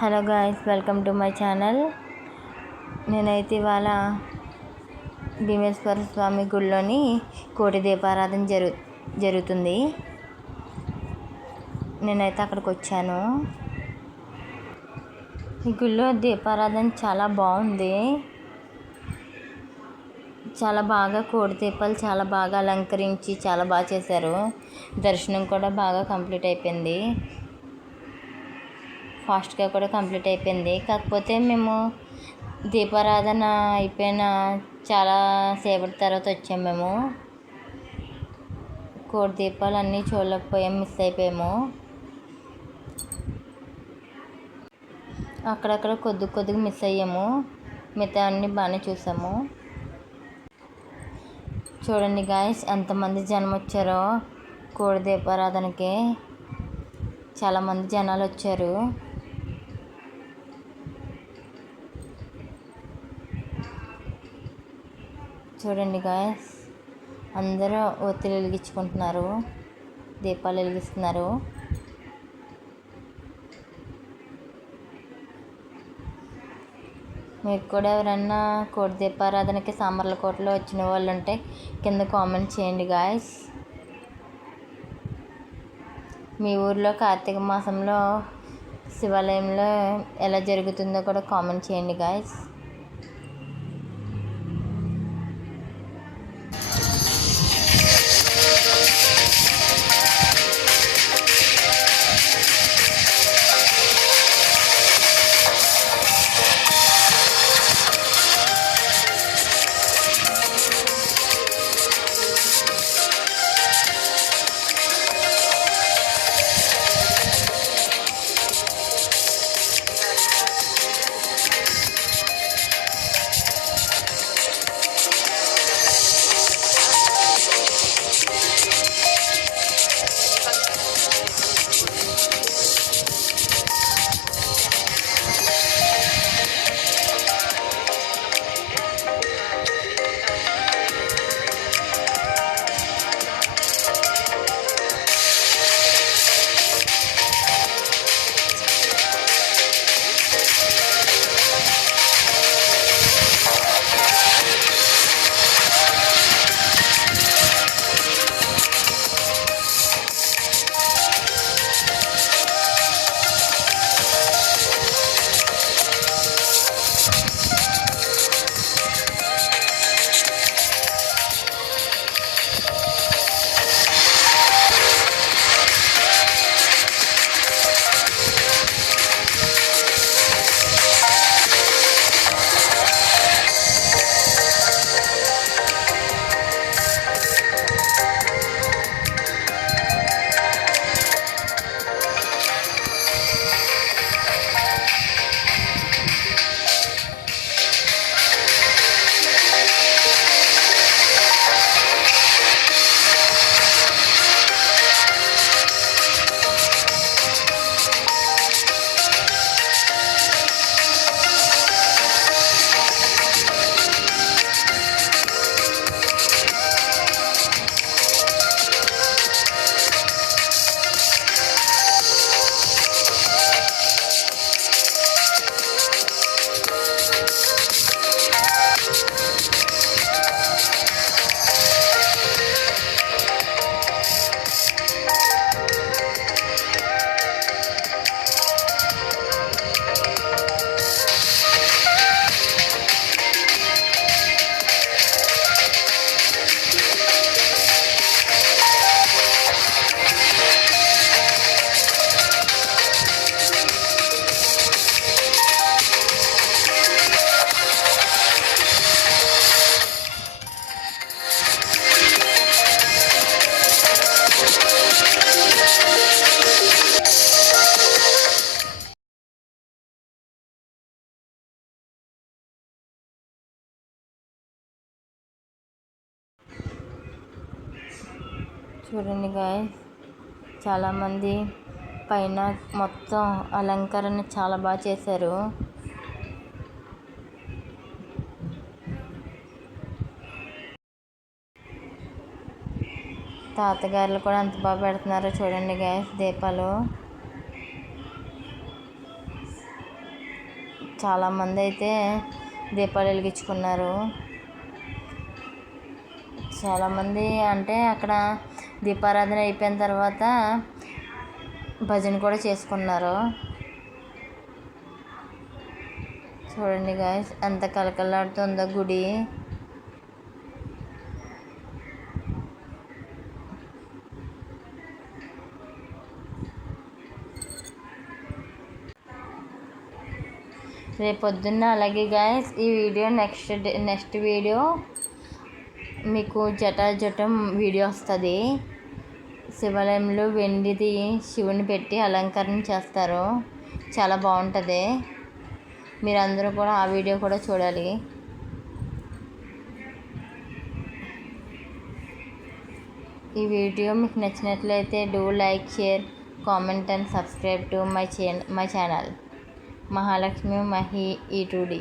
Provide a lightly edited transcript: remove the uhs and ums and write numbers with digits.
Hello guys, welcome to my channel. నేనైతే ఇవాళ భీమేశ్వర స్వామి గుడిలోని కోటి దీపారాధన జరుగుతుంది. నేనైతే అక్కడికి వచ్చాను. ఈ గుడిలో దీపారాధన చాలా బాగుంది. చాలా బాగా కోటి దీపాలు చాలా బాగా అలంకరించి చాలా బాగా చేశారు. దర్శనం కూడా బాగా కంప్లీట్ అయిపోయింది. ఫాస్ట్గా కూడా కంప్లీట్ అయిపోయింది. కాకపోతే మేము దీపారాధన అయిపోయిన చాలా సేపటి తర్వాత వచ్చాము. మేము కోటి దీపాలు అన్నీ చూడలేకపోయాము, మిస్ అయిపోయాము. అక్కడక్కడ కొద్దిగా మిస్ అయ్యాము. మిగతా అన్నీ బాగానే చూసాము. చూడండి గాయస్, ఎంతమంది జనం వచ్చారో కోటి దీపారాధనకి. చాలామంది జనాలు వచ్చారు. చూడండి గాయస్, అందరూ ఒత్తులు వెలిగించుకుంటున్నారు, దీపాలు వెలిగిస్తున్నారు. మీకు కూడా ఎవరన్నా కోటి దీపారాధనకి సామర్లకోటలో వచ్చిన వాళ్ళు ఉంటే కింద కామెంట్ చేయండి గాయస్. మీ ఊర్లో కార్తీక మాసంలో శివాలయంలో ఎలా జరుగుతుందో కూడా కామెంట్ చేయండి గాయస్. చూడండి గాయస్, చాలామంది పైన మొత్తం అలంకరణ చాలా బాగా చేశారు. తాతగారులు కూడా ఎంత బాగా పెడుతున్నారో చూడండి గాయస్ దీపాలు. చాలామంది అయితే దీపాలు వెలిగించుకున్నారు. చాలామంది అంటే అక్కడ దీపారాధన అయిపోయిన తర్వాత భజన కూడా చేసుకున్నారు. చూడండి గాయ్స్ ఎంత కలకలాడుతుందో గుడి. రేపొద్దున్న అలాగే గాయస్ ఈ వీడియో నెక్స్ట్ వీడియో మీకు జటాజటం వీడియో వస్తుంది. శివాలయంలో వెండిది శివుని పెట్టి అలంకరణ చేస్తారు, చాలా బాగుంటుంది. మీరందరూ కూడా ఆ వీడియో కూడా చూడాలి. ఈ వీడియో మీకు నచ్చినట్లయితే do like, share, comment and subscribe to my channel Mahalakshmi Mahi E2D.